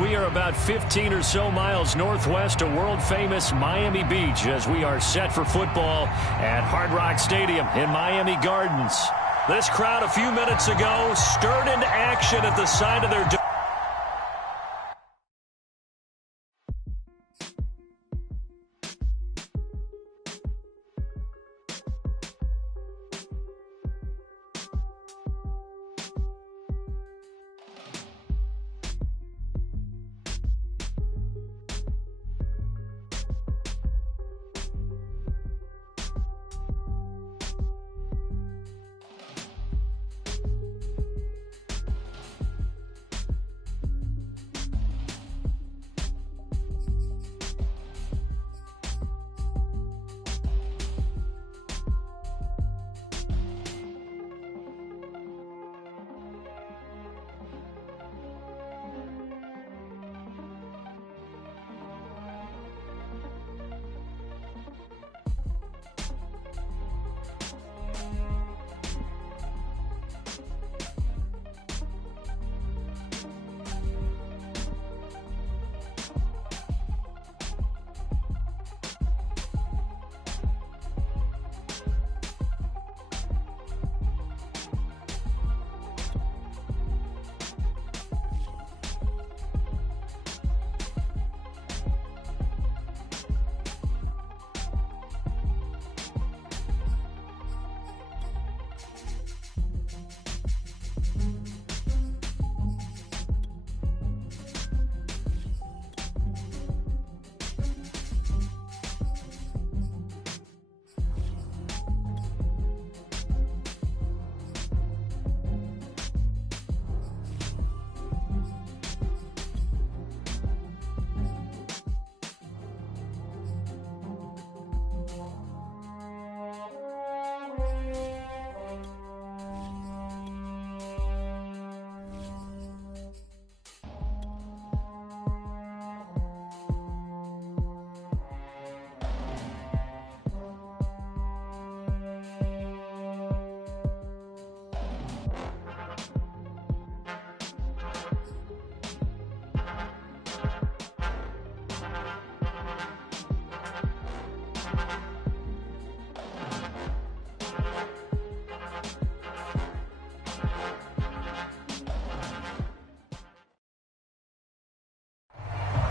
We are about 15 or so miles northwest of world-famous Miami Beach as we are set for football at Hard Rock Stadium in Miami Gardens. This crowd a few minutes ago stirred into action at the side of their door.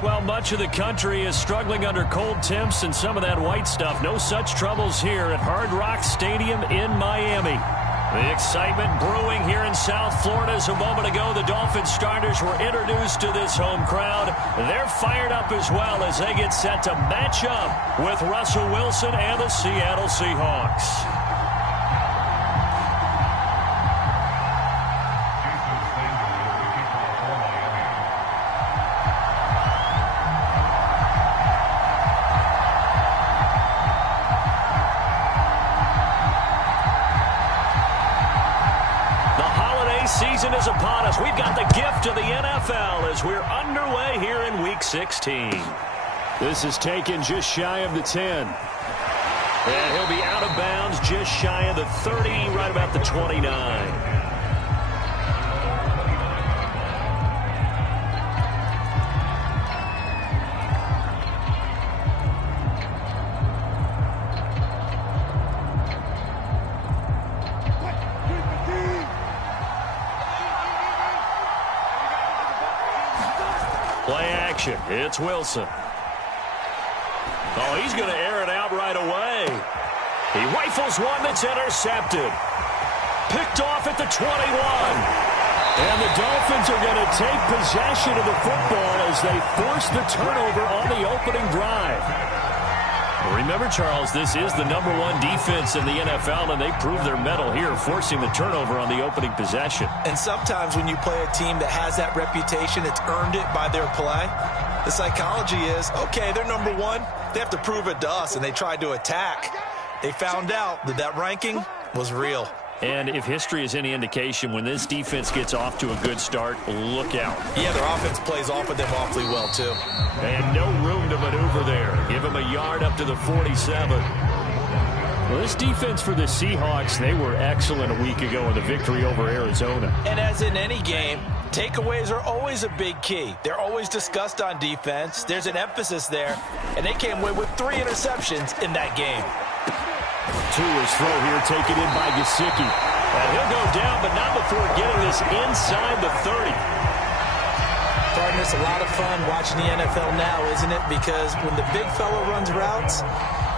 Well, much of the country is struggling under cold temps and some of that white stuff. No such troubles here at Hard Rock Stadium in Miami. The excitement brewing here in South Florida. As a moment ago, the Dolphins starters were introduced to this home crowd. They're fired up as well as they get set to match up with Russell Wilson and the Seattle Seahawks. Season is upon us. We've got the gift of the NFL as we're underway here in Week 16. This is taken just shy of the 10. And he'll be out of bounds just shy of the 30, right about the 29. Play action. It's Wilson. Oh, he's going to air it out right away. He rifles one that's intercepted. Picked off at the 21. And the Dolphins are going to take possession of the football as they force the turnover on the opening drive. Remember, Charles, this is the #1 defense in the NFL, and they prove their mettle here, forcing the turnover on the opening possession. And sometimes when you play a team that has that reputation, it's earned it by their play. The psychology is, okay, they're #1. They have to prove it to us, and they tried to attack. They found out that that ranking was real. And if history is any indication, when this defense gets off to a good start, look out. Yeah, their offense plays off of them awfully well, too. And no room to maneuver there. Give them a yard up to the 47. Well, this defense for the Seahawks, they were excellent a week ago in the victory over Arizona. And as in any game, takeaways are always a big key. They're always discussed on defense. There's an emphasis there, and they came away with 3 interceptions in that game. Tua's throw here taken in by Gesicki. And he'll go down, but not before getting this inside the 30. Partner, it's a lot of fun watching the NFL now, isn't it? Because when the big fella runs routes,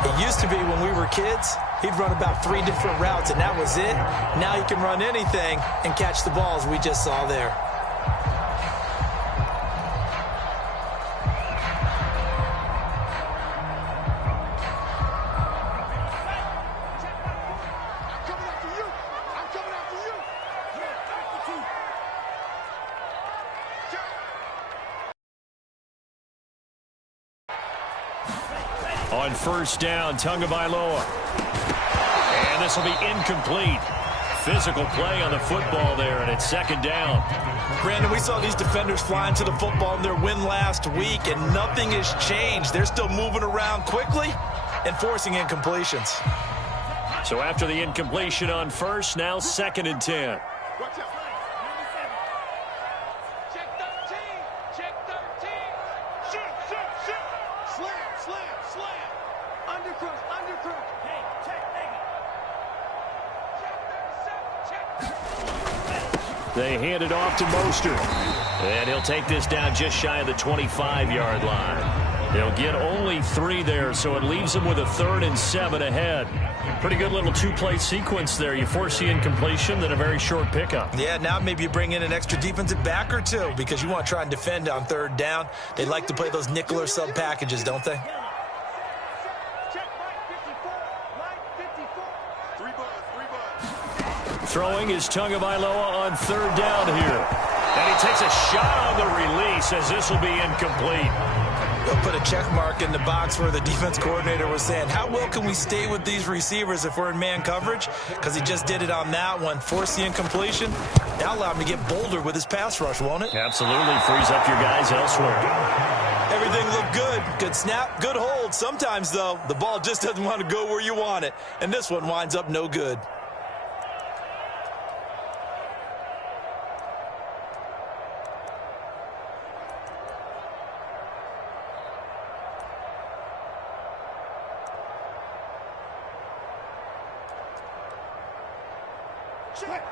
it used to be when we were kids, he'd run about 3 different routes, and that was it. Now he can run anything and catch the balls we just saw there. On first down, Tagovailoa. And this will be incomplete. Physical play on the football there, and it's second down. Brandon, we saw these defenders flying to the football in their win last week, and nothing has changed. They're still moving around quickly and forcing incompletions. So after the incompletion on first, now 2nd and 10. They hand it off to Mostert. And he'll take this down just shy of the 25-yard line. They'll get only 3 there, so it leaves them with a 3rd and 7 ahead. Pretty good little 2-play sequence there. You force the incompletion, then a very short pickup. Yeah, now maybe you bring in an extra defensive back or 2 because you want to try and defend on 3rd down. They like to play those nickel or sub packages, don't they? Throwing is Tagovailoa on 3rd down here. And he takes a shot on the release as this will be incomplete. They'll put a check mark in the box where the defense coordinator was saying, how well can we stay with these receivers if we're in man coverage? Because he just did it on that one. Force the incompletion. That'll allow him to get bolder with his pass rush, won't it? Absolutely. Frees up your guys elsewhere. Everything looked good. Good snap, good hold. Sometimes, though, the ball just doesn't want to go where you want it. And this one winds up no good.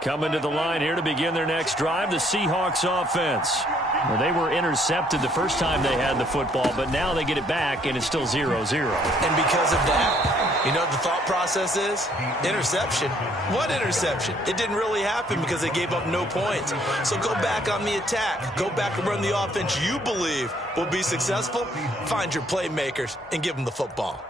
Coming to the line here to begin their next drive, the Seahawks offense. Well, they were intercepted the first time they had the football, but now they get it back, and it's still 0-0. And because of that, you know what the thought process is? Interception. What interception? It didn't really happen because they gave up no points. So go back on the attack. Go back and run the offense you believe will be successful. Find your playmakers and give them the football.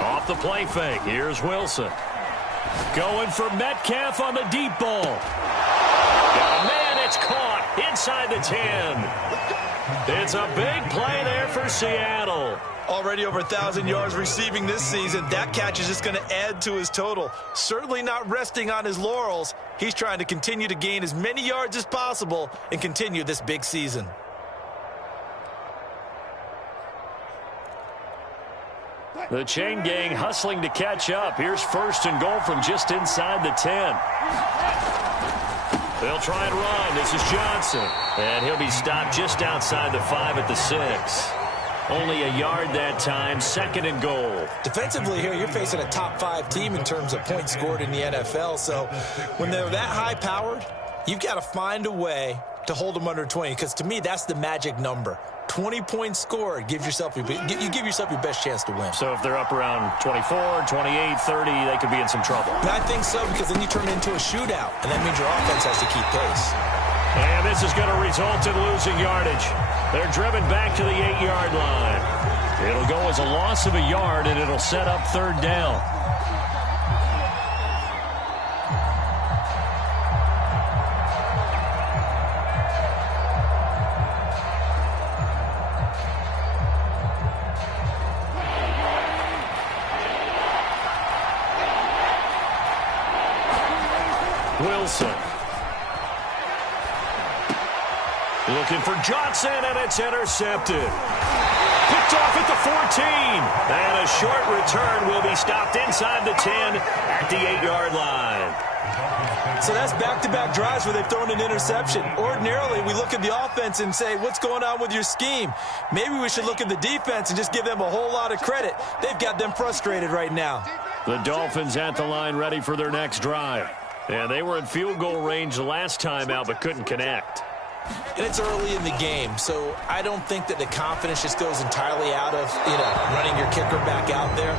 Off the play fake, here's Wilson. Going for Metcalf on the deep ball. Got a man, it's caught inside the 10. It's a big play there for Seattle. Already over 1,000 yards receiving this season. That catch is just going to add to his total. Certainly not resting on his laurels. He's trying to continue to gain as many yards as possible and continue this big season. The chain gang hustling to catch up. Here's 1st and goal from just inside the 10. They'll try and run. This is Johnson. And he'll be stopped just outside the 5 at the 6. Only a yard that time, 2nd and goal. Defensively here, you're facing a top 5 team in terms of points scored in the NFL. So when they're that high-powered, you've got to find a way to hold them under 20. Because to me, that's the magic number. 20 points scored, you give yourself your best chance to win. So if they're up around 24, 28, 30, they could be in some trouble. I think so, because then you turn it into a shootout, and that means your offense has to keep pace. And this is going to result in losing yardage. They're driven back to the 8-yard line. It'll go as a loss of a yard, and it'll set up 3rd down. Wilson. Looking for Johnson, and it's intercepted. Picked off at the 14. And a short return will be stopped inside the 10 at the 8-yard line. So that's back-to-back drives where they've thrown an interception. Ordinarily, we look at the offense and say, what's going on with your scheme? Maybe we should look at the defense and just give them a whole lot of credit. They've got them frustrated right now. The Dolphins at the line ready for their next drive. And they were in field goal range last time out but couldn't connect. And it's early in the game, so I don't think that the confidence just goes entirely out of, running your kicker back out there.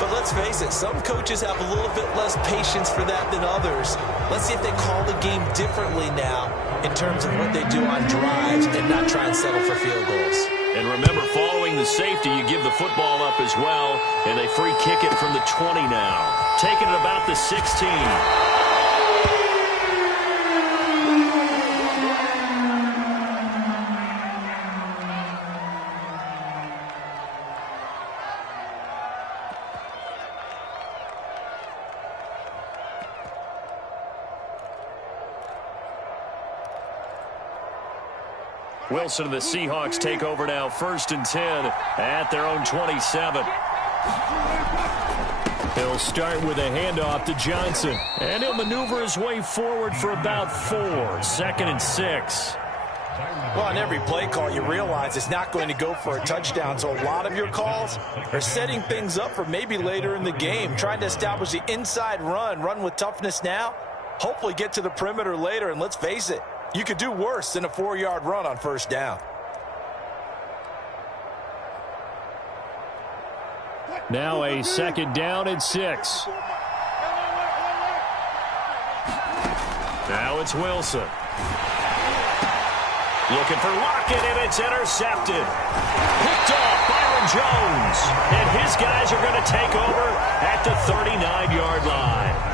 But let's face it, some coaches have a little bit less patience for that than others. Let's see if they call the game differently now in terms of what they do on drives and not try and settle for field goals. And remember, following the safety, you give the football up as well, and they free kick it from the 20 now. Taking it about the 16. Wilson and the Seahawks take over now, 1st and 10 at their own 27. He'll start with a handoff to Johnson, and he'll maneuver his way forward for about 4. 2nd and 6. Well, on every play call, you realize it's not going to go for a touchdown, so a lot of your calls are setting things up for maybe later in the game, trying to establish the inside run with toughness now, hopefully get to the perimeter later, and let's face it, you could do worse than a 4-yard run on 1st down. Now a 2nd down and 6. Now it's Wilson. Looking for Lockett, and it's intercepted. Picked off Byron Jones. And his guys are going to take over at the 39-yard line.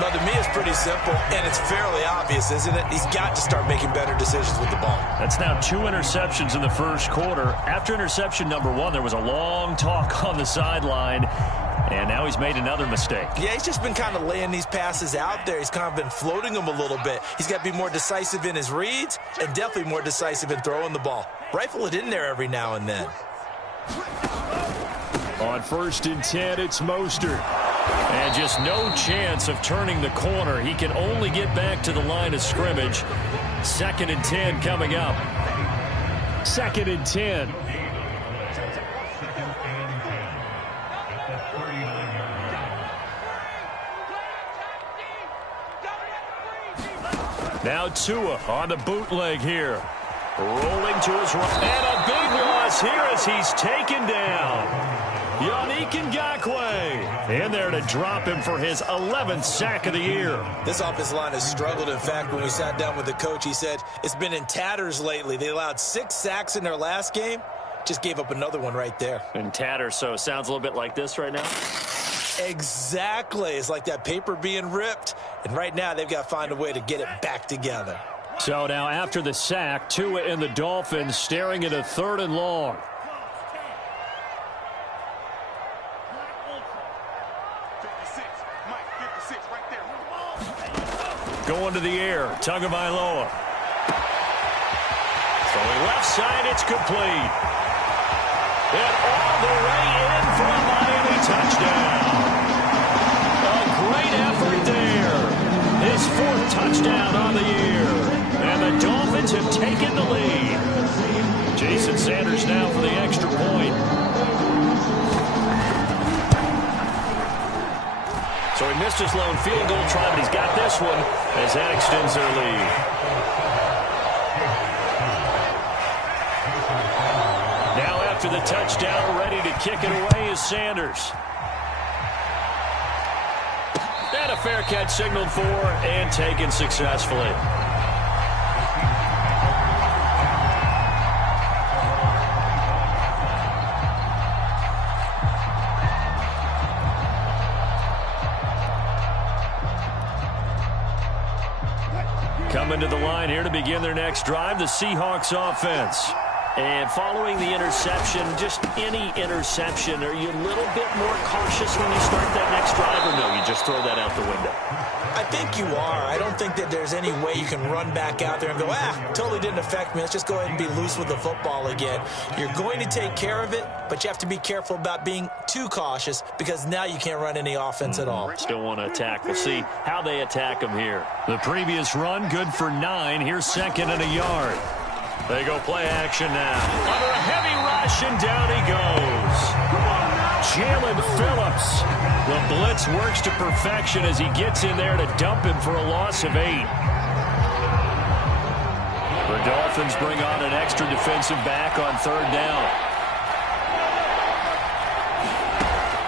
Now, to me, it's pretty simple, and it's fairly obvious, isn't it? He's got to start making better decisions with the ball. That's now 2 interceptions in the 1st quarter. After interception number 1, there was a long talk on the sideline, and now he's made another mistake. Yeah, he's just been kind of laying these passes out there. He's kind of been floating them a little bit. He's got to be more decisive in his reads and definitely more decisive in throwing the ball. Rifle it in there every now and then. On 1st and 10, it's Mostert. And just no chance of turning the corner. He can only get back to the line of scrimmage. 2nd and 10 coming up. 2nd and 10. Now Tua on the bootleg here. Rolling to his right. And a big loss here as he's taken down. Yannick Ngakoue in there to drop him for his 11th sack of the year. This offensive line has struggled. In fact, when we sat down with the coach, he said it's been in tatters lately. They allowed 6 sacks in their last game. Just gave up another one right there. In tatters, so it sounds a little bit like this right now? Exactly. It's like that paper being ripped. And right now, they've got to find a way to get it back together. So now after the sack, Tua and the Dolphins staring at a 3rd and long. Going to the air, Tagovailoa. Throwing left side, it's complete. And all the way in for a Miami touchdown. A great effort there. His 4th touchdown on the year. And the Dolphins have taken the lead. Jason Sanders now for the extra point. So he missed his lone field goal try, but he's got this one as that extends their lead. Now after the touchdown, ready to kick it away is Sanders. And a fair catch signaled for and taken successfully. Coming to the line here to begin their next drive, the Seahawks offense. And following the interception, just any interception, are you a little bit more cautious when you start that next drive, or no, you just throw that out the window? I think think you are. I don't think that there's any way you can run back out there and go, totally didn't affect me. Let's just go ahead and be loose with the football again. You're going to take care of it, but you have to be careful about being too cautious because now you can't run any offense at all. Still want to attack. We'll see how they attack him here. The previous run, good for 9. Here's 2nd and a yard. They go play action now. Under a heavy rush, and down he goes. Jalen Phillips. The blitz works to perfection as he gets in there to dump him for a loss of 8. The Dolphins bring on an extra defensive back on 3rd down.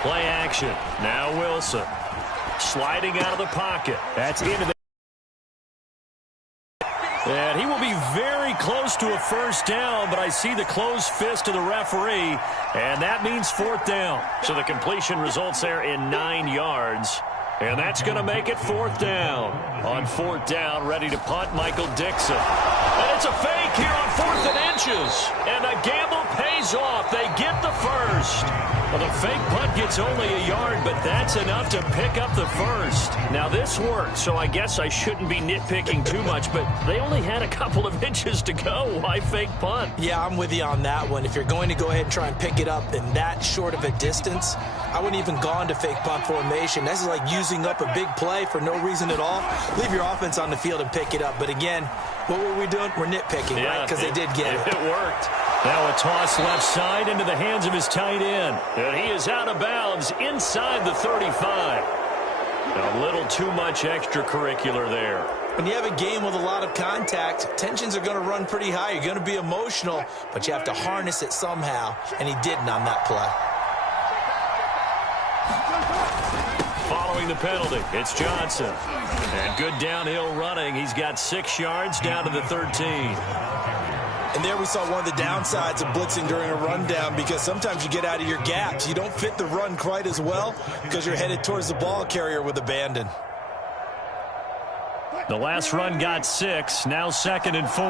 Play action. Now Wilson. Sliding out of the pocket. That's into the... And he will be very close to a 1st down, but I see the closed fist of the referee, and that means 4th down. So the completion results there in 9 yards, and that's going to make it 4th down. On 4th down, ready to punt, Michael Dixon. And it's a fake here on 4th and inches, and the gamble pays off. They get the 1st. Well, the fake punt gets only a yard, but that's enough to pick up the 1st. Now, this worked, so I guess I shouldn't be nitpicking too much, but they only had a couple of inches to go. Why fake punt? Yeah, I'm with you on that one. If you're going to go ahead and try and pick it up in that short of a distance, I wouldn't even go into fake punt formation. This is like using up a big play for no reason at all. Leave your offense on the field and pick it up. But again, what were we doing? We're nitpicking, right? Because they did get it. It worked. Now a toss left side into the hands of his tight end. And he is out of bounds inside the 35. A little too much extracurricular there. When you have a game with a lot of contact, tensions are going to run pretty high. You're going to be emotional, but you have to harness it somehow, and he didn't on that play. Following the penalty, it's Johnson. And good downhill running. He's got 6 yards down to the 13. And there we saw one of the downsides of blitzing during a rundown because sometimes you get out of your gaps. You don't fit the run quite as well because you're headed towards the ball carrier with abandon. The last run got 6, now 2nd and 4.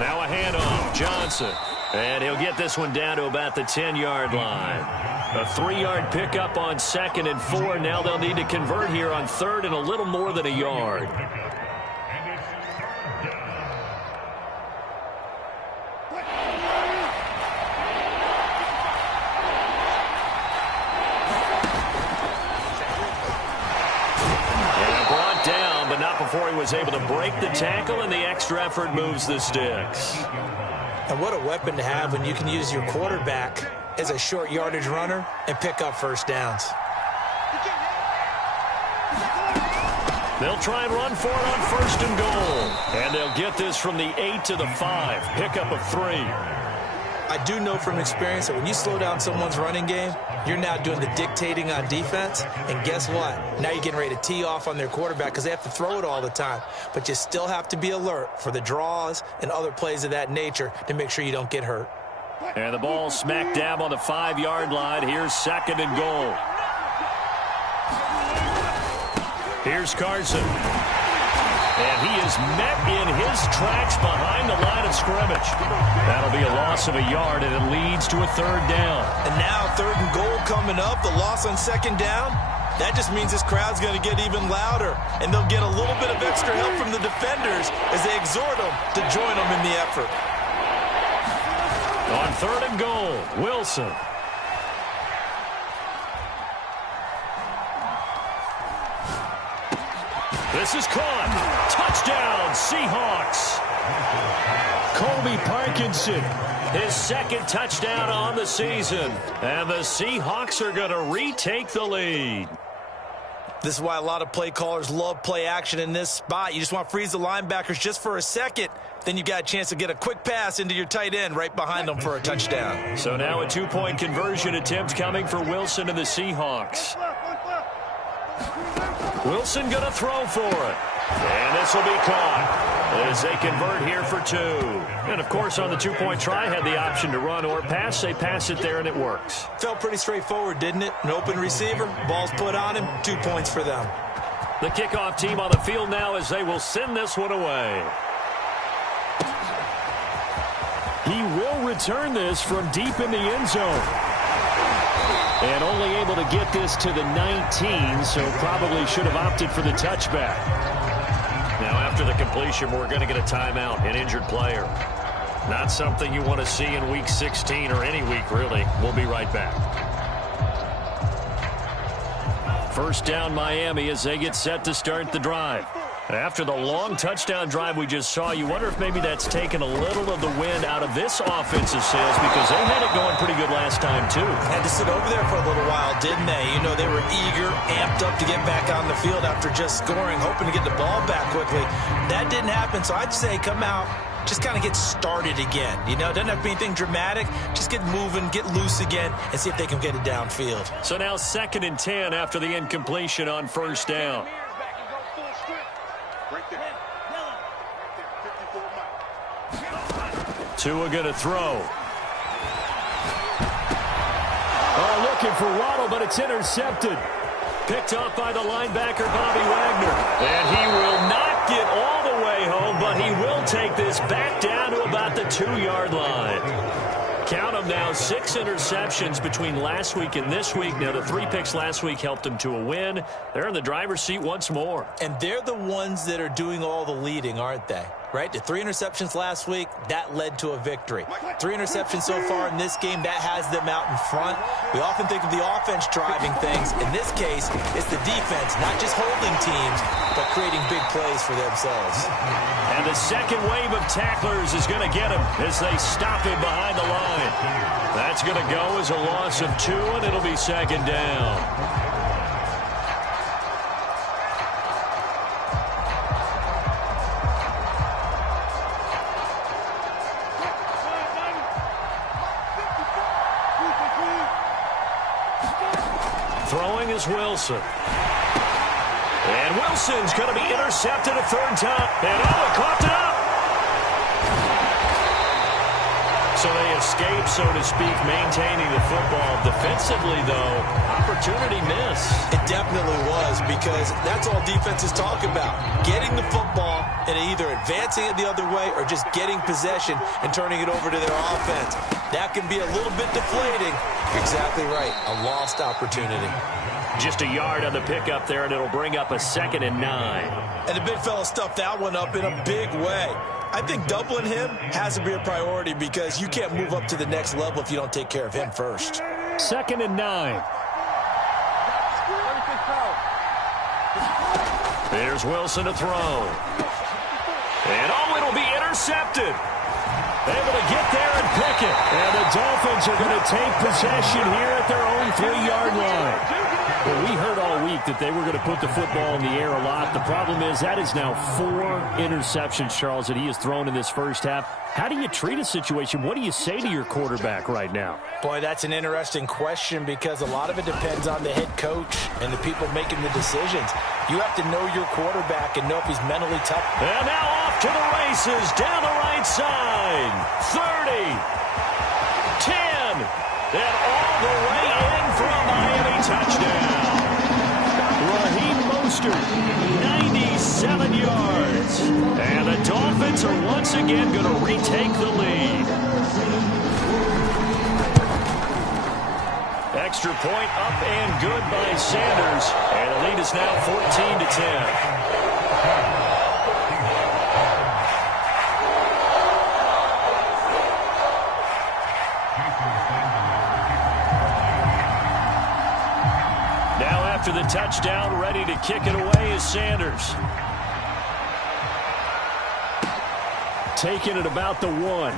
Now a handoff, Johnson. And he'll get this one down to about the 10-yard line. A 3-yard pickup on 2nd and 4. Now they'll need to convert here on 3rd and a little more than a yard. Before he was able to break the tackle, and the extra effort moves the sticks. And what a weapon to have when you can use your quarterback as a short yardage runner and pick up 1st downs. They'll try and run for it on 1st and goal. And they'll get this from the 8 to the 5. Pickup of 3. I do know from experience that when you slow down someone's running game, you're now doing the dictating on defense. And guess what? Now you're getting ready to tee off on their quarterback because they have to throw it all the time. But you still have to be alert for the draws and other plays of that nature to make sure you don't get hurt. And the ball smack dab on the 5-yard line. Here's 2nd and goal. Here's Carson. And he is met in his tracks behind the line of scrimmage. That'll be a loss of a yard, and it leads to a 3rd down. And now 3rd and goal coming up. The loss on 2nd down. That just means this crowd's going to get even louder. And they'll get a little bit of extra help from the defenders as they exhort them to join them in the effort. On 3rd and goal, Wilson. This is caught. Touchdown, Seahawks. Colby Parkinson, his 2nd touchdown on the season. And the Seahawks are going to retake the lead. This is why a lot of play callers love play action in this spot. You just want to freeze the linebackers just for a second. Then you got a chance to get a quick pass into your tight end right behind them for a touchdown. So now a 2-point conversion attempt coming for Wilson and the Seahawks. Wilson going to throw for it. And this will be caught as they convert here for 2. And, of course, on the 2-point try, had the option to run or pass. They pass it there, and it works. Felt pretty straightforward, didn't it? An open receiver, ball's put on him, 2 points for them. The kickoff team on the field now as they will send this one away. He will return this from deep in the end zone. And only able to get this to the 19, so probably should have opted for the touchback. Now, after the completion, we're going to get a timeout, an injured player. Not something you want to see in Week 16 or any week, really. We'll be right back. First down, Miami, as they get set to start the drive. After the long touchdown drive we just saw, you wonder if maybe that's taken a little of the wind out of this offensive sails, because they had it going pretty good last time, too. Had to sit over there for a little while, didn't they? You know, they were eager, amped up to get back on the field after just scoring, hoping to get the ball back quickly. That didn't happen, so I'd say come out, just kind of get started again. You know, it doesn't have to be anything dramatic. Just get moving, get loose again, and see if they can get it downfield. So now 2nd and 10 after the incompletion on first down. Tua going to throw. Oh, looking for Waddle, but it's intercepted. Picked off by the linebacker, Bobby Wagner. And he will not get all the way home, but he will take this back down to about the 2-yard line. Count them now, 6 interceptions between last week and this week. Now, the 3 picks last week helped them to a win. They're in the driver's seat once more. And they're the ones that are doing all the leading, aren't they? Right? The 3 interceptions last week, that led to a victory. 3 interceptions so far in this game, that has them out in front. We often think of the offense driving things. In this case, it's the defense, not just holding teams, but creating big plays for themselves. And the second wave of tacklers is going to get him as they stop him behind the line. That's going to go as a loss of 2, and it'll be 2nd down. Throwing is Wilson. And Wilson's going to be intercepted a 3rd time. And coughed it up. So they escape, so to speak, maintaining the football. Defensively, though, opportunity miss. It definitely was, because that's all defenses talk about. Getting the football and either advancing it the other way or just getting possession and turning it over to their offense. That can be a little bit deflating. You're exactly right. A lost opportunity. Just a yard on the pickup there, and it'll bring up a 2nd and 9. And the big fella stuffed that one up in a big way. I think doubling him has to be a priority, because you can't move up to the next level if you don't take care of him first. 2nd and 9. There's Wilson to throw. And it'll be intercepted. Able to get there and pick it. And the Dolphins are going to take possession here at their own 3-yard line. Well, we heard all week that they were going to put the football in the air a lot. The problem is that is now 4 interceptions, Charles, that he has thrown in this first half. How do you treat a situation? What do you say to your quarterback right now? Boy, that's an interesting question, because a lot of it depends on the head coach and the people making the decisions. You have to know your quarterback and know if he's mentally tough. And now off to the races down the right side. 30, 10, and all the way in for a Miami touchdown. Raheem Mostert, 97 yards. And the Dolphins are once again going to retake the lead. Extra point up and good by Sanders. And the lead is now 14-10. After the touchdown, ready to kick it away is Sanders. Taking it about the 1.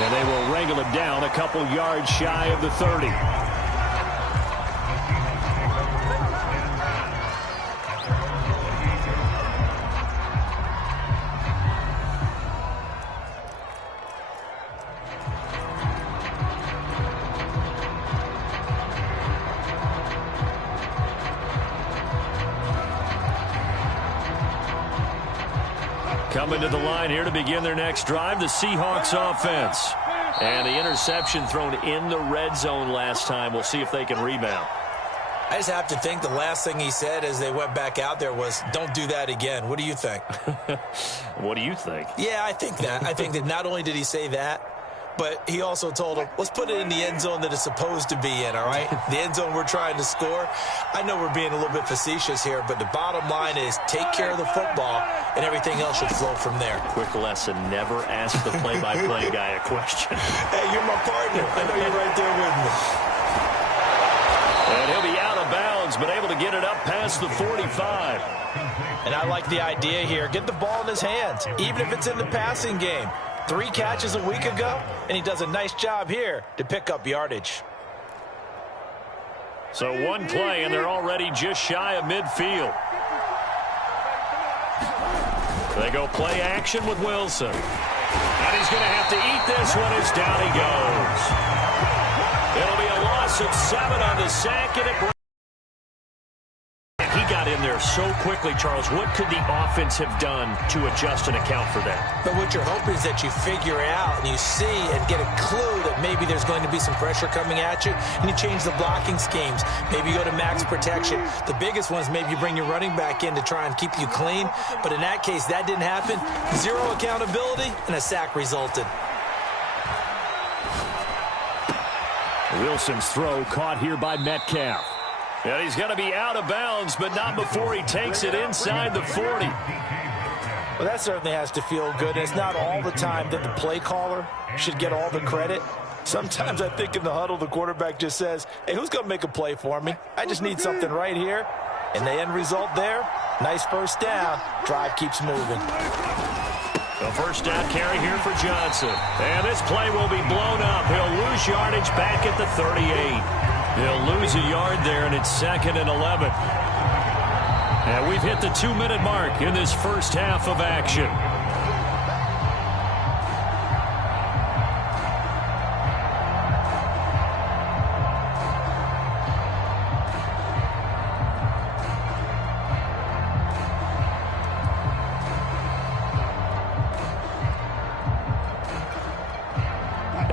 And they will wrangle it down a couple yards shy of the 30. Coming to the line here to begin their next drive, the Seahawks offense. And the interception thrown in the red zone last time. We'll see if they can rebound. I just have to think the last thing he said as they went back out there was, don't do that again. What do you think? What do you think? Yeah, I think that. I think that not only did he say that, but he also told him, let's put it in the end zone that it's supposed to be in, all right? The end zone we're trying to score. I know we're being a little bit facetious here, but the bottom line is take care of the football, and everything else should flow from there. Quick lesson, never ask the play-by-play guy a question. Hey, you're my partner. I know you're right there with me. And he'll be out of bounds, but able to get it up past the 45. And I like the idea here. Get the ball in his hands, even if it's in the passing game. 3 catches a week ago, and he does a nice job here to pick up yardage. So one play, and they're already just shy of midfield. They go play action with Wilson. And he's going to have to eat this one as down he goes. It'll be a loss of 7 on the sack, and it he got in there so quickly, Charles. What could the offense have done to adjust and account for that? But what you're hoping is that you figure it out and you see and get a clue that maybe there's going to be some pressure coming at you, and you change the blocking schemes. Maybe you go to max protection. The biggest one is maybe you bring your running back in to try and keep you clean. But in that case, that didn't happen. 0 accountability, and a sack resulted. Wilson's throw caught here by Metcalf. And he's going to be out of bounds, but not before he takes it inside the 40. Well, that certainly has to feel good. It's not all the time that the play caller should get all the credit. Sometimes I think in the huddle, the quarterback just says, hey, who's going to make a play for me? I just need something right here. And the end result there, nice first down. Drive keeps moving. The first down carry here for Johnson. And this play will be blown up. He'll lose yardage back at the 38. He'll lose a yard there, and it's 2nd and 11. And we've hit the 2-minute mark in this first half of action.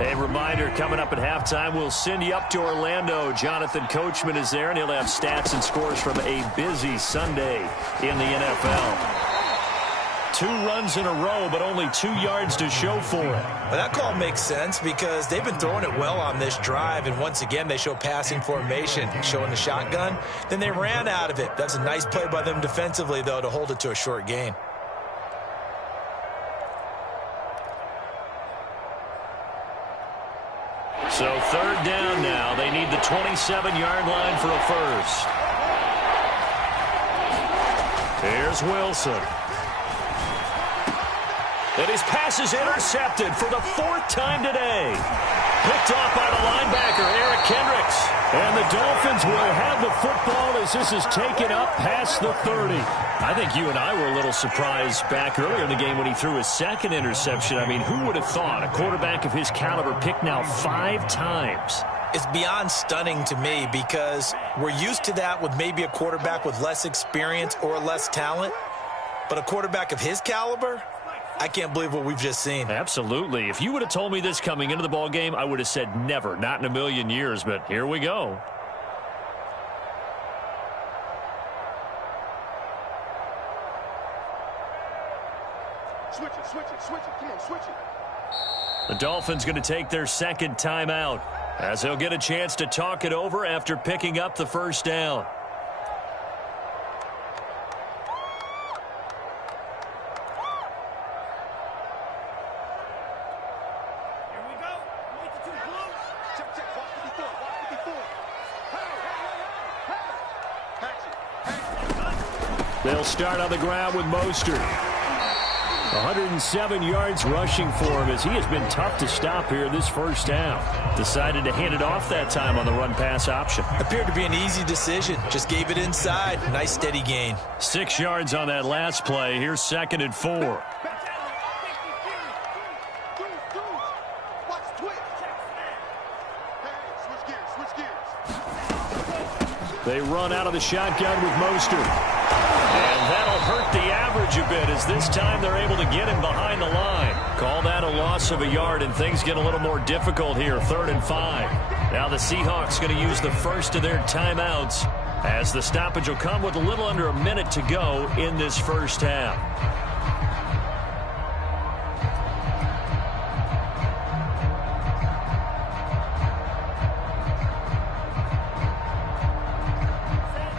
A reminder, coming up at halftime, we'll send you up to Orlando. Jonathan Coachman is there, and he'll have stats and scores from a busy Sunday in the NFL. 2 runs in a row, but only 2 yards to show for it. Well, that call makes sense because they've been throwing it well on this drive, and once again, they show passing formation, showing the shotgun. Then they ran out of it. That's a nice play by them defensively, though, to hold it to a short gain. So 3rd down now. They need the 27-yard line for a first. Here's Wilson. And his pass is intercepted for the 4th time today. Picked off by the linebacker, Eric Kendricks. And the Dolphins will have the football as this is taken up past the 30. I think you and I were a little surprised back earlier in the game when he threw his 2nd interception. I mean, who would have thought a quarterback of his caliber picked now 5 times? It's beyond stunning to me because we're used to that with maybe a quarterback with less experience or less talent. But a quarterback of his caliber, I can't believe what we've just seen. Absolutely. If you would have told me this coming into the ball game, I would have said never, not in a million years. But here we go. Switch it. Come on, switch it. The Dolphins going to take their 2nd timeout as they'll get a chance to talk it over after picking up the first down. Here we go. Make it to the blue. Check. Watch 54. Hey. They'll start on the ground with Mostert. 107 yards rushing for him as he has been tough to stop here this first down. Decided to hand it off that time on the run-pass option. Appeared to be an easy decision. Just gave it inside. Nice steady gain. 6 yards on that last play. Here's 2nd and 4. They run out of the shotgun with Mostert. And that'll hurt the average a bit as this time they're able to get him behind the line. Call that a loss of a yard, and things get a little more difficult here. 3rd and 5. Now the Seahawks going to use the first of their timeouts as the stoppage will come with a little under a minute to go in this first half.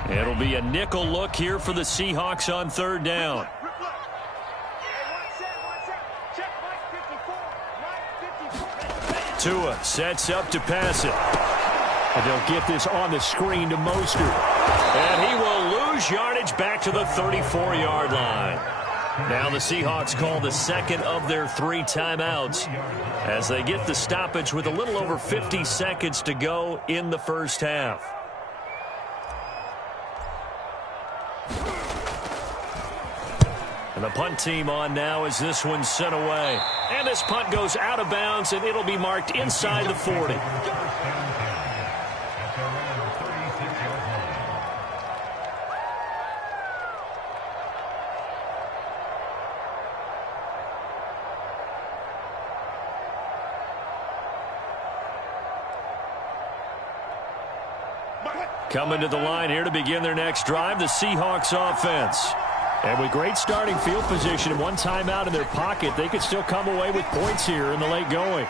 It'll be a nickel look here for the Seahawks on third down. Tua sets up to pass it. And they'll get this on the screen to Mostert. And he will lose yardage back to the 34-yard line. Now the Seahawks call the second of their 3 timeouts as they get the stoppage with a little over 50 seconds to go in the first half. And the punt team on now as this one's sent away. And this punt goes out of bounds, and it'll be marked inside the 40. Coming to the line here to begin their next drive, the Seahawks offense. And with great starting field position and 1 timeout in their pocket, they could still come away with points here in the late going.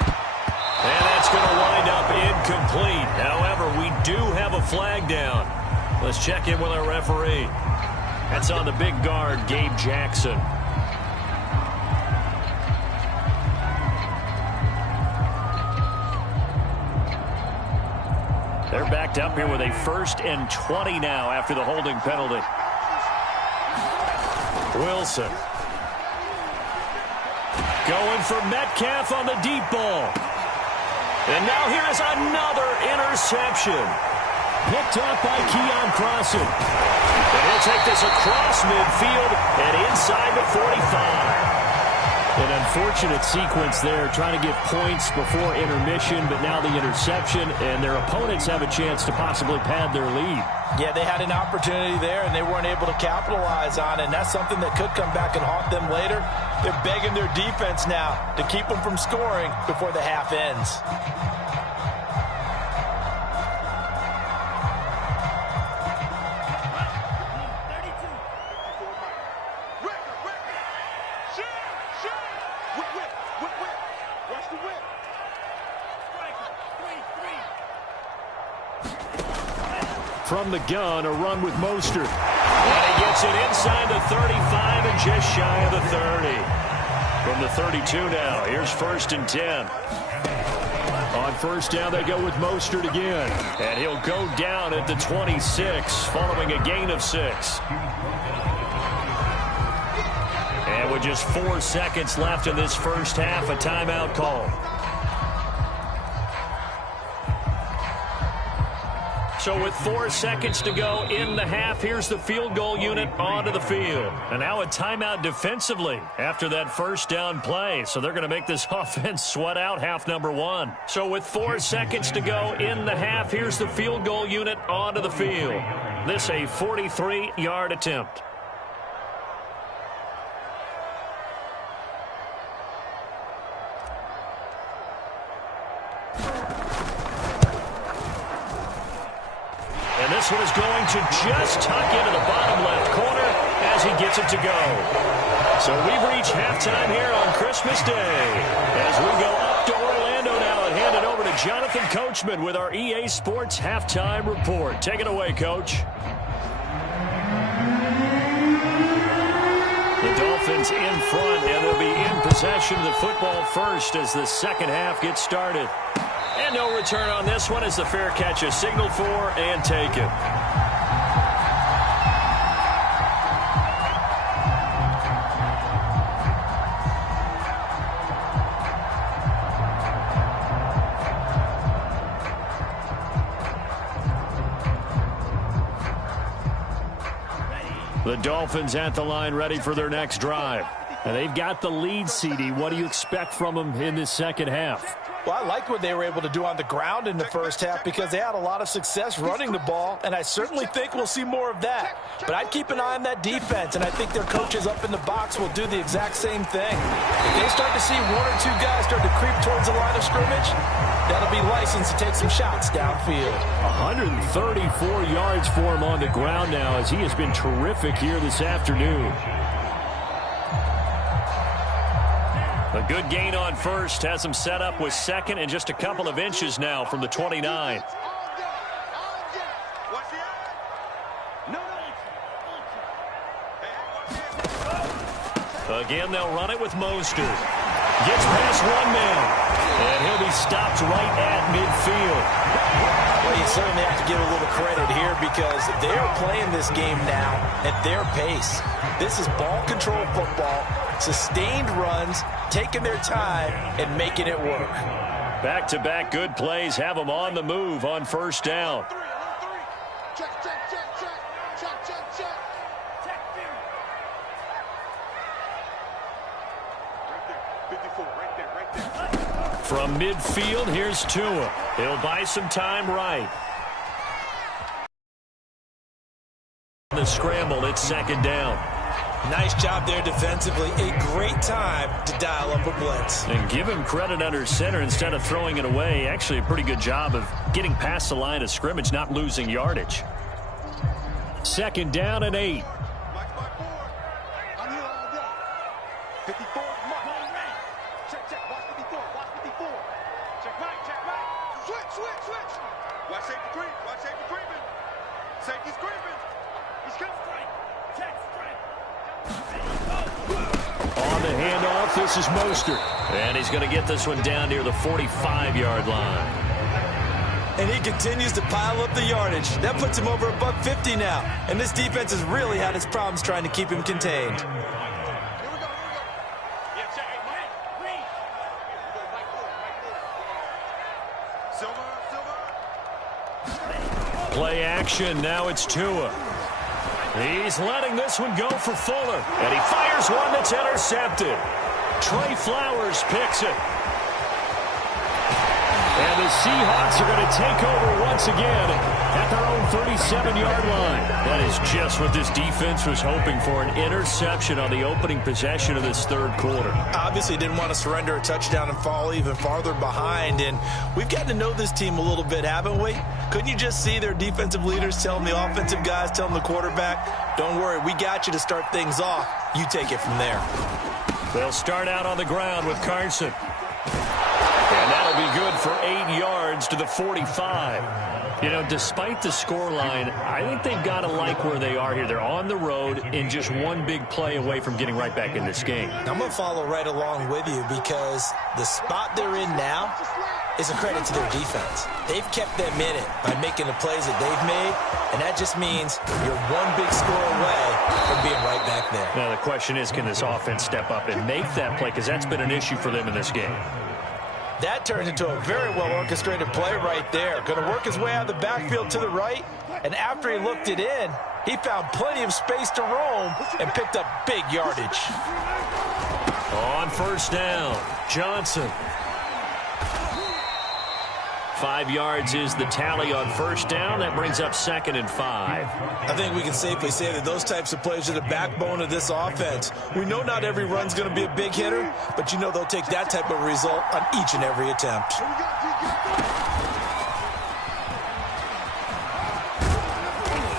And that's going to wind up incomplete. However, we do have a flag down. Let's check in with our referee. That's on the big guard, Gabe Jackson. They're backed up here with a 1st and 20 now after the holding penalty. Wilson. Going for Metcalf on the deep ball. And now here is another interception. Picked off by Keon Crossen. And he'll take this across midfield and inside the 45. An unfortunate sequence there, trying to get points before intermission, but now the interception, and their opponents have a chance to possibly pad their lead. Yeah, they had an opportunity there, and they weren't able to capitalize on it, and that's something that could come back and haunt them later. They're begging their defense now to keep them from scoring before the half ends. From the gun, a run with Mostert. And he gets it inside the 35 and just shy of the 30. From the 32 now, here's 1st and 10. On 1st down, they go with Mostert again. And he'll go down at the 26, following a gain of 6. And with just 4 seconds left in this first half, a timeout call. So with 4 seconds to go in the half, here's the field goal unit onto the field. And now a timeout defensively after that 1st down play. So they're going to make this offense sweat out half number 1. So with 4 seconds to go in the half, here's the field goal unit onto the field. This a 43-yard attempt. And this one is going to just tuck into the bottom left corner as he gets it to go. So we've reached halftime here on Christmas Day as we go up to Orlando now and hand it over to Jonathan Coachman with our EA Sports Halftime Report. Take it away, Coach. The Dolphins in front, and they'll be in possession of the football first as the second half gets started. And no return on this one as the fair catch is signaled for and taken. The Dolphins at the line ready for their next drive. And they've got the lead, CD. What do you expect from them in this second half? Well, I liked what they were able to do on the ground in the first half because they had a lot of success running the ball, and I certainly think we'll see more of that. But I'd keep an eye on that defense, and I think their coaches up in the box will do the exact same thing. If they start to see 1 or 2 guys start to creep towards the line of scrimmage, that'll be licensed to take some shots downfield. 134 yards for him on the ground now as he has been terrific here this afternoon. A good gain on first has him set up with second and just a couple of inches now from the 29. Again, they'll run it with Mostert. Gets past one man, and he'll be stopped right at midfield. Well, you certainly have to give a little credit here because they're playing this game now at their pace. This is ball control football, sustained runs, taking their time, and making it work. Back-to-back good plays have them on the move on first down. Check, check, check, check. Check, check, check. Check, right there. 54, right there, right there. From midfield, here's Tua. He'll buy some time right. The scramble, it's second down. Nice job there defensively. A great time to dial up a blitz. And give him credit under center instead of throwing it away. Actually, a pretty good job of getting past the line of scrimmage, not losing yardage. Second down and 8. Mike, I'm here all day. 54, Mike. Check, check. Watch 54. Watch 54. Check right. Switch. Watch safety creep. Watch safety creeping. Safety's creeping. He's coming. Check, straight. On the handoff, this is Mostert. And he's going to get this one down near the 45-yard line. And he continues to pile up the yardage. That puts him over $150 now. And this defense has really had its problems trying to keep him contained. Here we go. Yeah, check. Hey, Mike. Reed. Mike Silver. Play action, now it's Tua. He's letting this one go for Fuller. And he fires one that's intercepted. Trey Flowers picks it. And the Seahawks are going to take over once again at their own 37-yard line. That is just what this defense was hoping for, an interception on the opening possession of this third quarter. Obviously didn't want to surrender a touchdown and fall even farther behind. And we've gotten to know this team a little bit, haven't we? Couldn't you just see their defensive leaders telling the offensive guys, telling the quarterback, don't worry, we got you to start things off. You take it from there. They'll start out on the ground with Carson. And that'll be good for 8 yards to the 45. You know, despite the scoreline, I think they've got to like where they are here. They're on the road and just one big play away from getting right back in this game. I'm going to follow right along with you because the spot they're in now is a credit to their defense. They've kept them in it by making the plays that they've made, and that just means you're one big score away from being right back there. Now, the question is, can this offense step up and make that play? Because that's been an issue for them in this game. That turns into a very well-orchestrated play right there. Going to work his way out of the backfield to the right, and after he looked it in, he found plenty of space to roam and picked up big yardage. On first down, Johnson. 5 yards is the tally on first down. That brings up 2nd and 5. I think we can safely say that those types of plays are the backbone of this offense. We know not every run's going to be a big hitter, but you know they'll take that type of result on each and every attempt.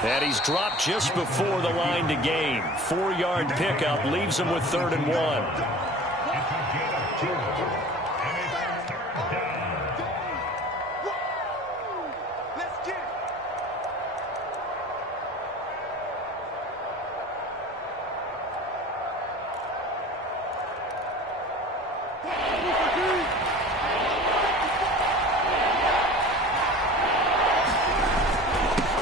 And he's dropped just before the line to gain. 4-yard pickup leaves him with 3rd and 1.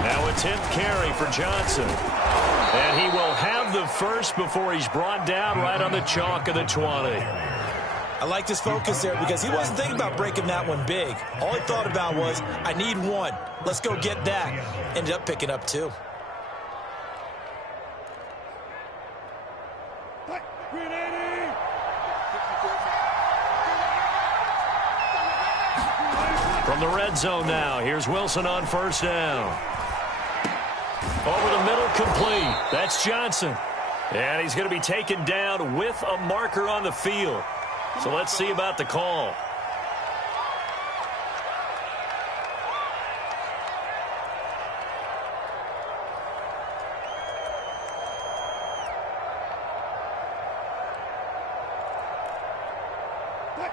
Now a 10th carry for Johnson. And he will have the first before he's brought down right on the chalk of the 20. I liked his focus there because he wasn't thinking about breaking that one big. All he thought about was, I need one. Let's go get that. Ended up picking up 2. From the red zone now, here's Wilson on first down. Over the middle, complete. That's Johnson. And he's going to be taken down with a marker on the field. So let's see about the call.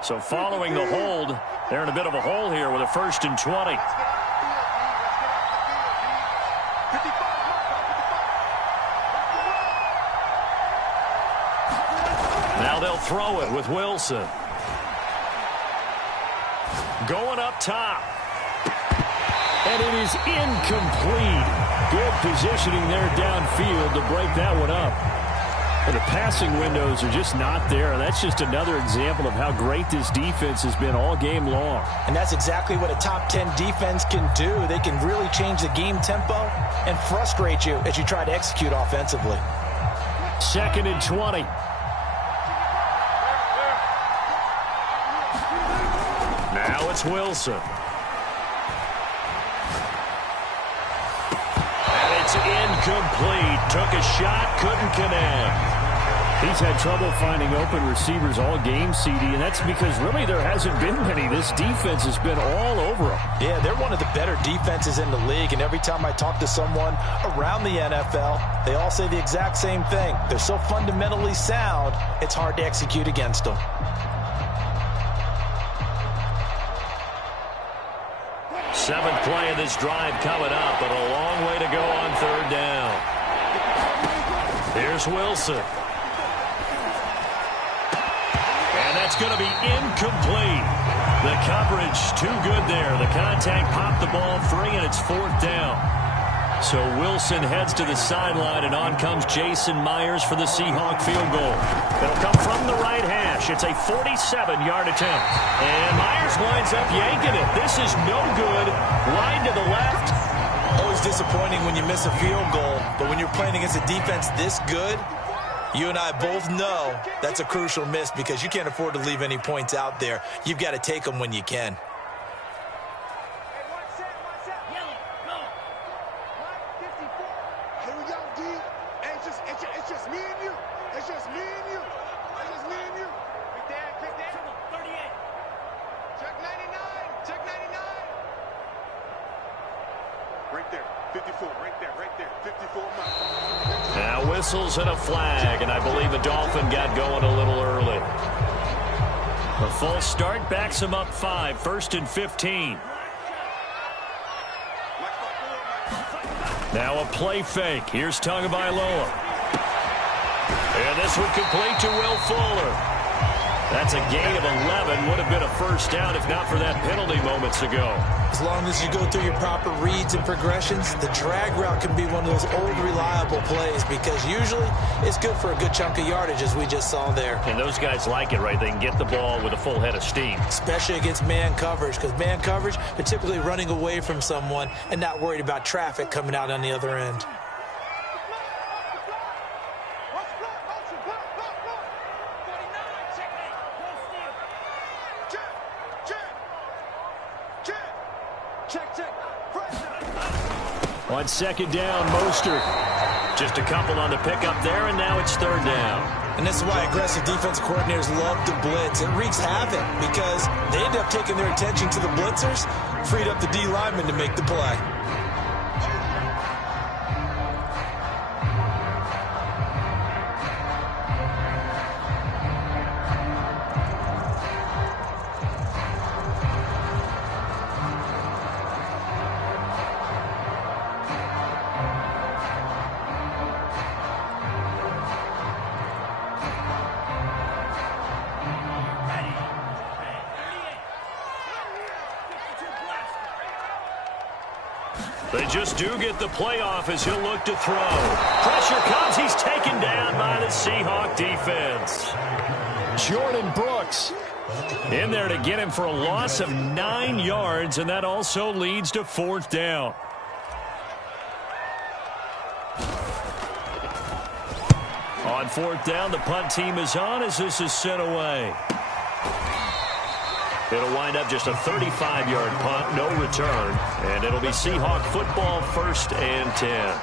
So following the hold, they're in a bit of a hole here with a 1st and 20. they'll throw it with Wilson. Going up top. And it is incomplete. Good positioning there downfield to break that one up. And the passing windows are just not there. That's just another example of how great this defense has been all game long. And that's exactly what a top 10 defense can do. They can really change the game tempo and frustrate you as you try to execute offensively. 2nd and 20. Now it's Wilson. And it's incomplete. Took a shot, couldn't connect. He's had trouble finding open receivers all game, CD, and that's because really there hasn't been many. This defense has been all over them. Yeah, they're one of the better defenses in the league, and every time I talk to someone around the NFL, they all say the exact same thing. They're so fundamentally sound, it's hard to execute against them. Seventh play of this drive coming up, but a long way to go on 3rd down. Here's Wilson. And that's going to be incomplete. The coverage too good there. The contact popped the ball free, and it's 4th down. So Wilson heads to the sideline, and on comes Jason Myers for the Seahawk field goal. It'll come from the right hash. It's a 47-yard attempt. And Myers winds up yanking it. This is no good. Line to the left. Always disappointing when you miss a field goal, but when you're playing against a defense this good, you and I both know that's a crucial miss because you can't afford to leave any points out there. You've got to take them when you can. It's just me and you. It's just me and you. It's just me and you. Big Dan, Big Dan. 38. Check 99. Check 99. Right there. 54. Right there. Right there. 54 miles. Now whistles and a flag, and I believe a Dolphin got going a little early. A false start backs him up 5. 1st and 15. Now a play fake. Here's Tagovailoa. And this one complete to Will Fuller. That's a gain of 11. Would have been a first down if not for that penalty moments ago. As long as you go through your proper reads and progressions, the drag route can be one of those old reliable plays because usually it's good for a good chunk of yardage as we just saw there. And those guys like it, right? They can get the ball with a full head of steam. Especially against man coverage because man coverage, they're typically running away from someone and not worried about traffic coming out on the other end. On 2nd down, Mostert. Just a couple on the pickup there, and now it's 3rd down. And this is why aggressive defensive coordinators love to blitz. It wreaks havoc because they end up taking their attention to the blitzers, freed up the D lineman to make the play. They just do get the playoff as he'll look to throw. Pressure comes. He's taken down by the Seahawk defense. Jordan Brooks in there to get him for a loss of 9 yards, and that also leads to 4th down. On 4th down, the punt team is on as this is sent away. It'll wind up just a 35-yard punt, no return, and it'll be Seahawk football 1st and 10.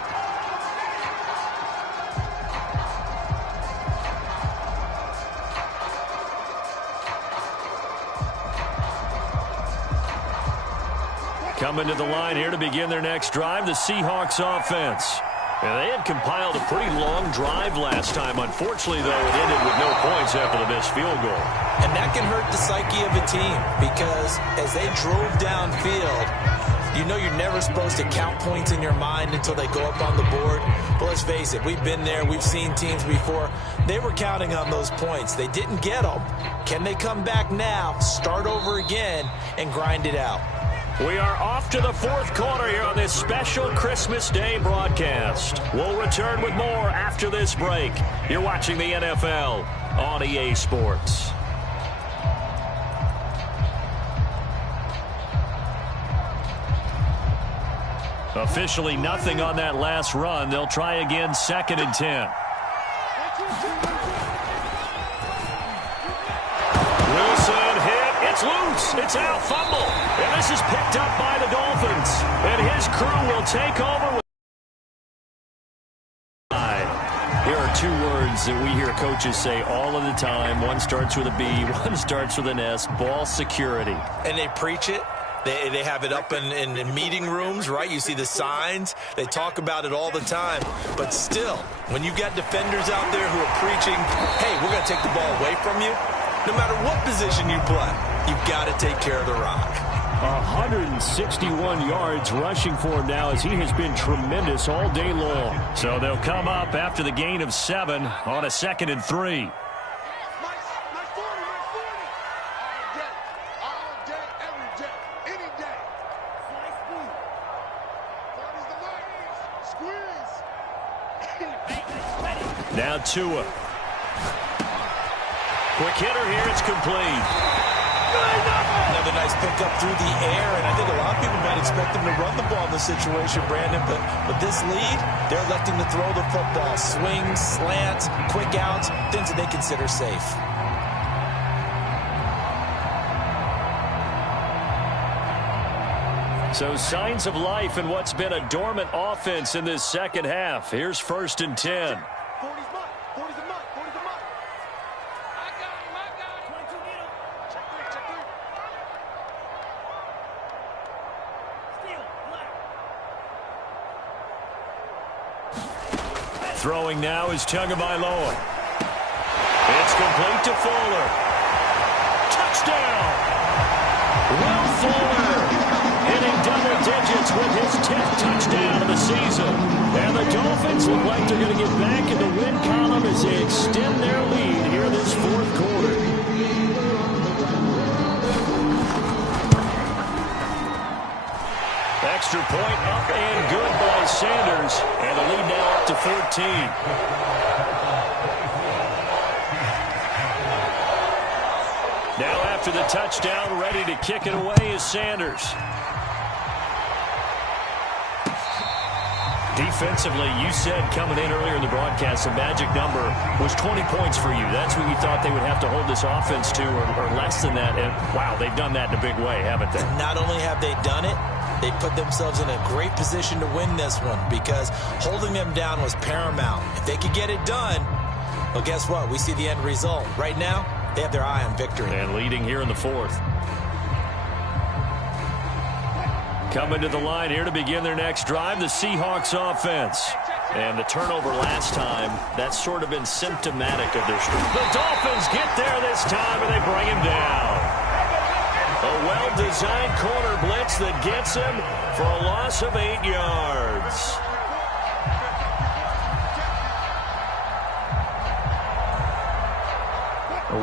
Coming to the line here to begin their next drive, the Seahawks offense. And they had compiled a pretty long drive last time. Unfortunately, though, it ended with no points after the missed field goal. And that can hurt the psyche of a team because as they drove downfield, You know you're never supposed to count points in your mind until they go up on the board. But let's face it, we've been there. We've seen teams before. They were counting on those points. They didn't get them. Can they come back now, start over again, and grind it out? We are off to the fourth quarter here on this special Christmas Day broadcast. We'll return with more after this break. You're watching the NFL on EA Sports. Officially nothing on that last run. They'll try again, 2nd and 10. Wilson hit. It's loose. It's out. Fumble. And this is picked up by the Dolphins. And his crew will take over with. Here are two words that we hear coaches say all of the time. One starts with a B, one starts with an S. Ball security. And they preach it. They have it up in meeting rooms, right? You see the signs. They talk about it all the time. But still, when you've got defenders out there who are preaching, hey, we're going to take the ball away from you, no matter what position you play, you've got to take care of the rock. 161 yards rushing for him now as he has been tremendous all day long. So they'll come up after the gain of 7 on a 2nd and 3. Now Tua. Quick hitter here. It's complete. Another nice pickup through the air, and I think a lot of people might expect them to run the ball in this situation, Brandon, but with this lead, they're electing to throw the football. Swings, slants, quick outs, things that they consider safe. So signs of life in what's been a dormant offense in this second half. Here's 1st and 10. Throwing now is Tagovailoa. It's complete to Fuller. Touchdown! Will Fuller hitting double digits with his 10th touchdown of the season. And the Dolphins look like they're going to get back in the win column as they extend their lead here this fourth quarter. Extra point up and good by Sanders. And the lead now up to 14. Now after the touchdown, ready to kick it away is Sanders. Defensively, you said coming in earlier in the broadcast, the magic number was 20 points for you. That's what you thought they would have to hold this offense to, or less than that. And, wow, they've done that in a big way, haven't they? Not only have they done it, they put themselves in a great position to win this one because holding them down was paramount. If they could get it done, well, guess what? We see the end result. Right now, they have their eye on victory. And leading here in the fourth. Coming to the line here to begin their next drive, the Seahawks offense. And the turnover last time, that's sort of been symptomatic of their streak. The Dolphins get there this time, and they bring him down. A well-designed corner blitz that gets him for a loss of 8 yards.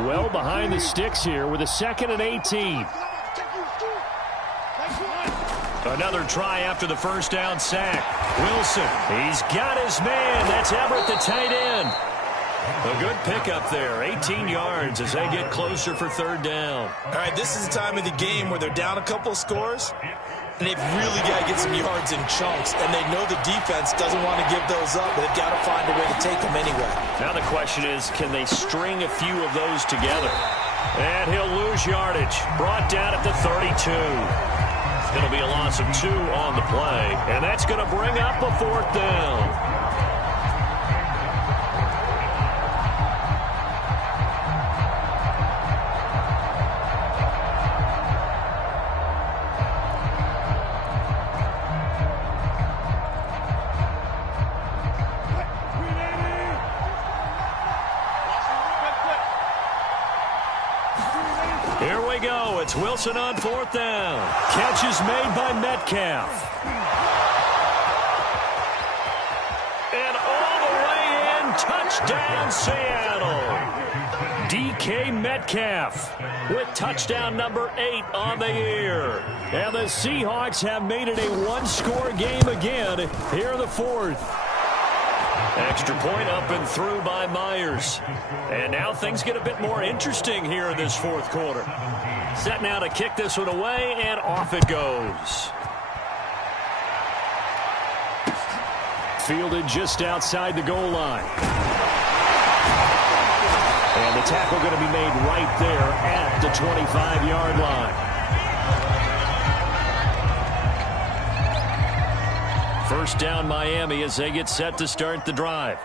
Well behind the sticks here with a 2nd and 18. Another try after the first down sack. Wilson, he's got his man. That's Everett, the tight end. A good pickup there, 18 yards as they get closer for 3rd down. All right, this is the time of the game where they're down a couple of scores, and they've really got to get some yards in chunks, and they know the defense doesn't want to give those up, but they've got to find a way to take them anyway. Now the question is, can they string a few of those together? And he'll lose yardage. Brought down at the 32. It'll be a loss of 2 on the play, and that's going to bring up a 4th down. Here we go. It's Wilson on fourth down. Catch is made by Metcalf. And all the way in, touchdown Seattle. DK Metcalf with touchdown number 8 on the year. And the Seahawks have made it a one-score game again here in the fourth. Extra point up and through by Myers. And now things get a bit more interesting here in this fourth quarter. Set now to kick this one away, and off it goes. Fielded just outside the goal line. And the tackle going to be made right there at the 25-yard line. First down Miami as they get set to start the drive.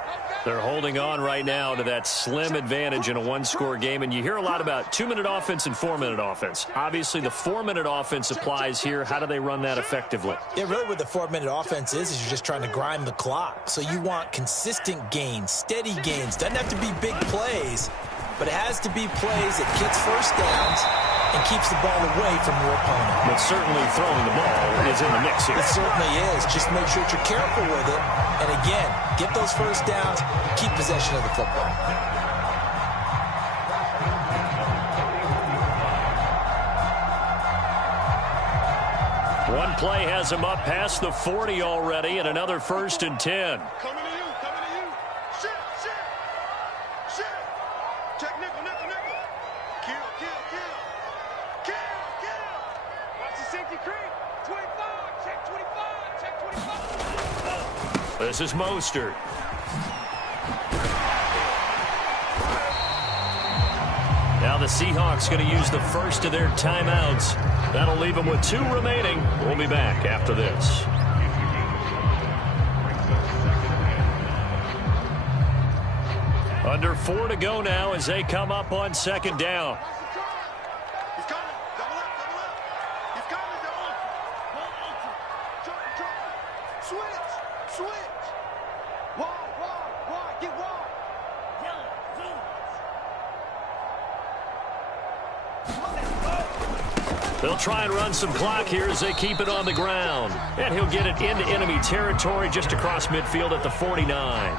They're holding on right now to that slim advantage in a one-score game. And you hear a lot about 2-minute offense and 4-minute offense. Obviously, the 4-minute offense applies here. How do they run that effectively? Yeah, really what the 4-minute offense is you're just trying to grind the clock. So you want consistent gains, steady gains. Doesn't have to be big plays, but it has to be plays that gets first downs and keeps the ball away from your opponent. But certainly throwing the ball is in the mix here. It certainly is. Just make sure that you're careful with it. And again, get those first downs, keep possession of the football. One play has him up past the 40 already, and another 1st and 10. Coming to you, coming to you. Shit, shit, shit. Check nickel, nickel, nickel. Kill, kill, kill. Kill, kill. Watch the safety creep. 25, check 25, check 25. This is Mostert. Now the Seahawks going to use the first of their timeouts. That'll leave them with 2 remaining. We'll be back after this. Under 4 to go now as they come up on 2nd down. He's coming. Double up, double up. He's coming, double up. Jump, jump. Switch, switch. Wide, get wide. They'll try and run some clock here as they keep it on the ground. And he'll get it into enemy territory just across midfield at the 49.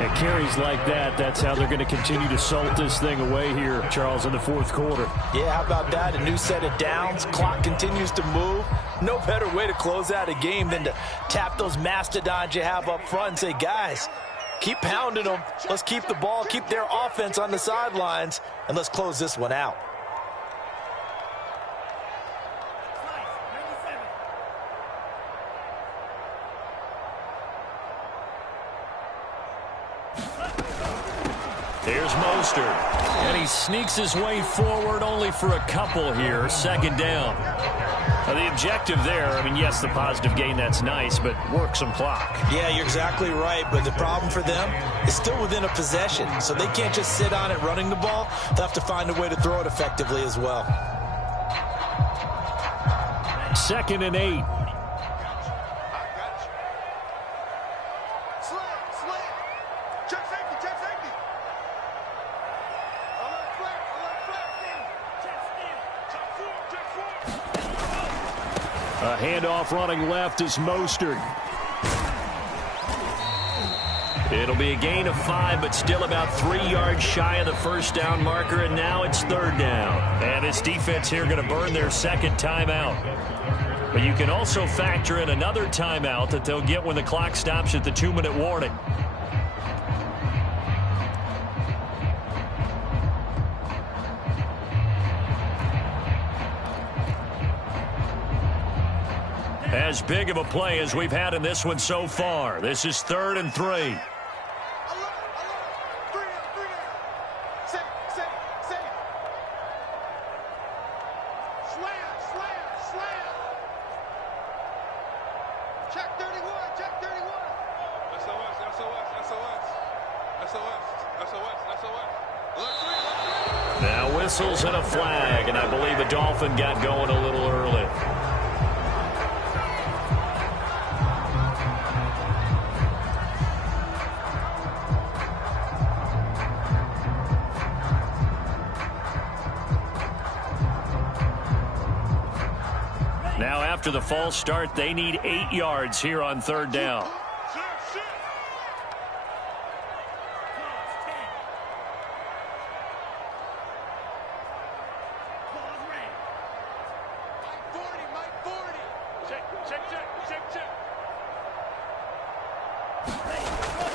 And carries like that, that's how they're going to continue to salt this thing away here, Charles, in the fourth quarter. Yeah, how about that? A new set of downs. Clock continues to move. No better way to close out a game than to tap those mastodons you have up front and say, guys, keep pounding them. Let's keep the ball, keep their offense on the sidelines, and let's close this one out. Here's Mostert, and he sneaks his way forward only for a couple here. 2nd down. Now the objective there, I mean, yes, the positive gain, that's nice, but work some clock. Yeah, you're exactly right, but the problem for them is still within a possession, so they can't just sit on it running the ball. They'll have to find a way to throw it effectively as well. 2nd and 8. A handoff running left is Mostert. It'll be a gain of 5, but still about 3 yards shy of the first down marker, and now it's 3rd down. And this defense here going to burn their 2nd timeout. But you can also factor in another timeout that they'll get when the clock stops at the 2-minute warning. As big of a play as we've had in this one so far. This is 3rd and 3. Check 31, check 31. Now whistles and a flag, and I believe a Dolphin got going a little early. After the false start, they need 8 yards here on third down.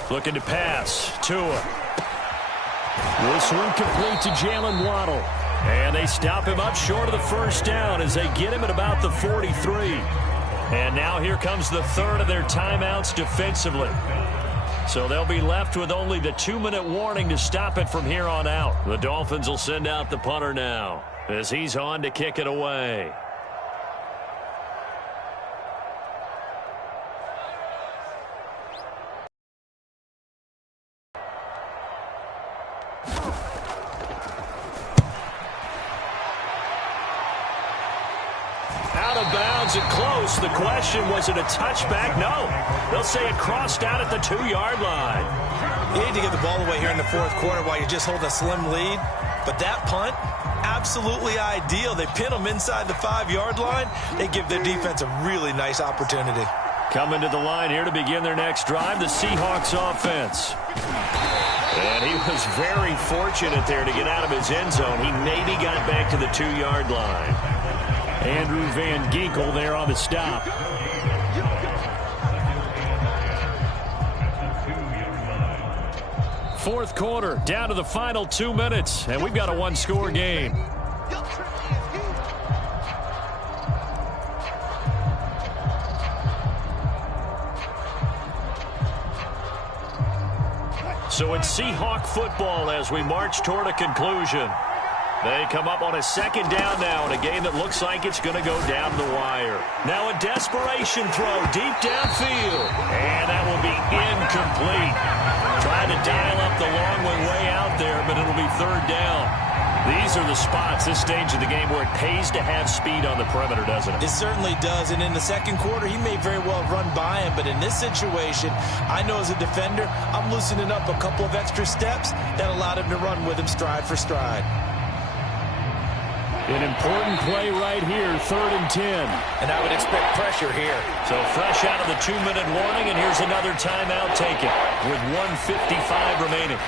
Looking to pass. Tua. This one complete to Jalen Waddle. And they stop him up short of the first down as they get him at about the 43. And now here comes the third of their timeouts defensively. So they'll be left with only the 2-minute warning to stop it from here on out. The Dolphins will send out the punter now as he's on to kick it away. Out of bounds and close. The question, was it a touchback? No. They'll say it crossed out at the 2-yard line. You need to get the ball away here in the fourth quarter while you're just holding a slim lead. But that punt, absolutely ideal. They pin them inside the 5-yard line. They give their defense a really nice opportunity. Coming to the line here to begin their next drive, the Seahawks offense. And he was very fortunate there to get out of his end zone. He maybe got back to the 2-yard line. Andrew Van Ginkel there on the stop. Fourth quarter, down to the final 2 minutes, and we've got a 1-score game. So it's Seahawk football as we march toward a conclusion. They come up on a second down now in a game that looks like it's going to go down the wire. Now a desperation throw deep downfield. And that will be incomplete. Trying to dial up the long one way out there, but it'll be third down. These are the spots, this stage of the game, where it pays to have speed on the perimeter, doesn't it? It certainly does. And in the second quarter, he may very well run by him. But in this situation, I know as a defender, I'm loosening up a couple of extra steps that allowed him to run with him stride for stride. An important play right here, 3rd and 10. And I would expect pressure here. So fresh out of the 2-minute warning, and here's another timeout taken with 1:55 remaining.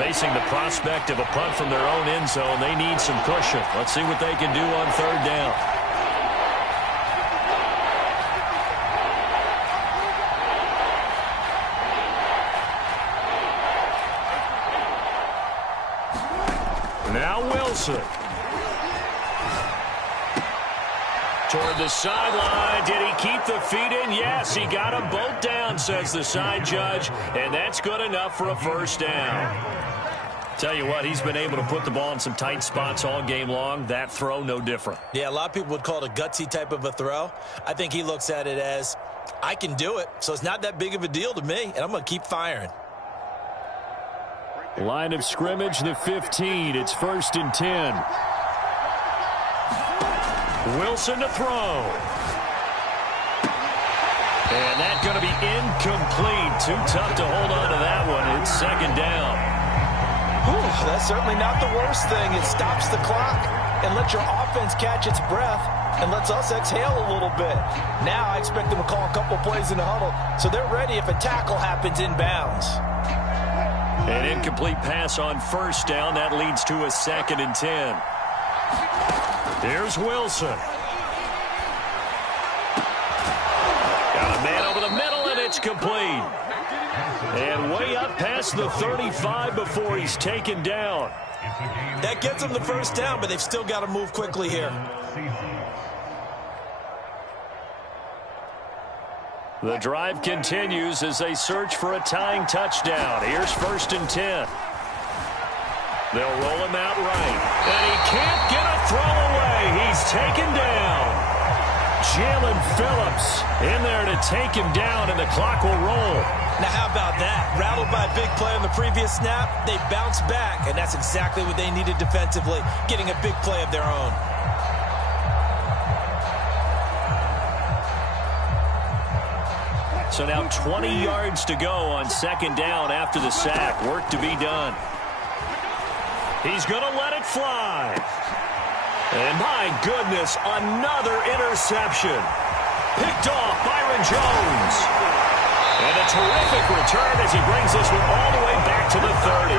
Facing the prospect of a punt from their own end zone, they need some cushion. Let's see what they can do on third down. Now Wilson. Toward the sideline. Did he keep the feet in? Yes, he got them both down, says the side judge. And that's good enough for a first down. Tell you what, he's been able to put the ball in some tight spots all game long. That throw, no different. Yeah, a lot of people would call it a gutsy type of a throw. I think he looks at it as, I can do it, so it's not that big of a deal to me, and I'm going to keep firing. Line of scrimmage, the 15. It's 1st and 10. Wilson to throw. And that's going to be incomplete. Too tough to hold on to that one. It's 2nd down. Whew, that's certainly not the worst thing. It stops the clock and lets your offense catch its breath and lets us exhale a little bit. Now I expect them to call a couple plays in the huddle so they're ready if a tackle happens inbounds. An incomplete pass on 1st down. That leads to a 2nd and 10. Here's Wilson. Got a man over the middle, and it's complete. And way up past the 35 before he's taken down. That gets them the first down, but they've still got to move quickly here. The drive continues as they search for a tying touchdown. Here's 1st and 10. They'll roll him out right. And he can't get a throw away. He's taken down. Jalen Phillips in there to take him down, and the clock will roll. Now, how about that? Rattled by a big play on the previous snap, they bounce back, and that's exactly what they needed defensively, getting a big play of their own. So now 20 yards to go on 2nd down after the sack. Work to be done. He's going to let it fly. And my goodness, another interception. Picked off Byron Jones. And a terrific return as he brings this one all the way back to the 30.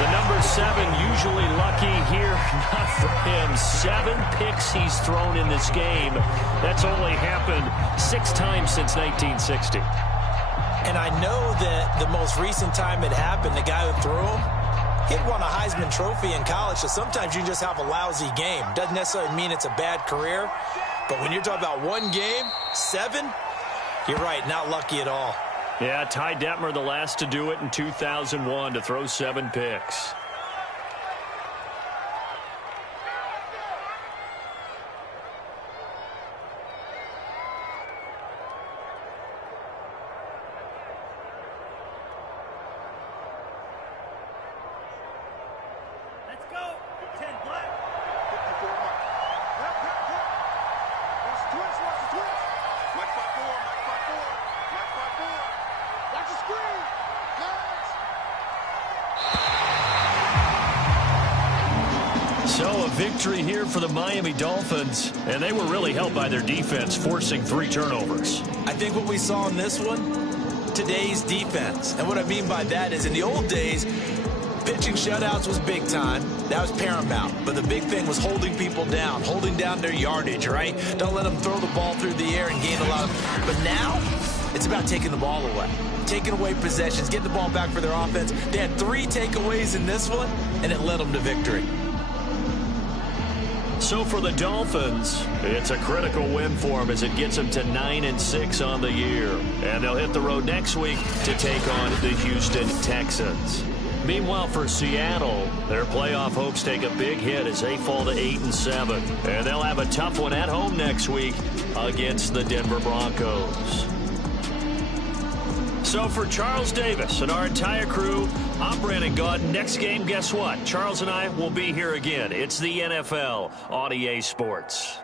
The number 7 usually lucky here, not for him. 7 picks he's thrown in this game. That's only happened 6 times since 1960. And I know that the most recent time it happened, the guy who threw him, he won a Heisman Trophy in college, so sometimes you just have a lousy game. Doesn't necessarily mean it's a bad career, but when you're talking about one game, 7, you're right, not lucky at all. Yeah, Ty Detmer, the last to do it in 2001, to throw 7 picks. Let's go. 10 black. 54 Mike. Watch the twist, watch the twist. Mike 5-4, Mike 5-4, Mike 5-4. Watch the screen. Nice. So a victory here for the Miami Dolphins, and they were really helped by their defense, forcing 3 turnovers. I think what we saw in this one, today's defense. And what I mean by that is in the old days, pitching shutouts was big time. That was paramount. But the big thing was holding people down, holding down their yardage, right? Don't let them throw the ball through the air and gain a lot of... But now, it's about taking the ball away. Taking away possessions, getting the ball back for their offense. They had 3 takeaways in this one, and it led them to victory. So for the Dolphins, it's a critical win for them as it gets them to 9-6 on the year. And they'll hit the road next week to take on the Houston Texans. Meanwhile, for Seattle, their playoff hopes take a big hit as they fall to 8-7. And they'll have a tough one at home next week against the Denver Broncos. So for Charles Davis and our entire crew, I'm Brandon Gaudin. Next game, guess what? Charles and I will be here again. It's the NFL on EA Sports.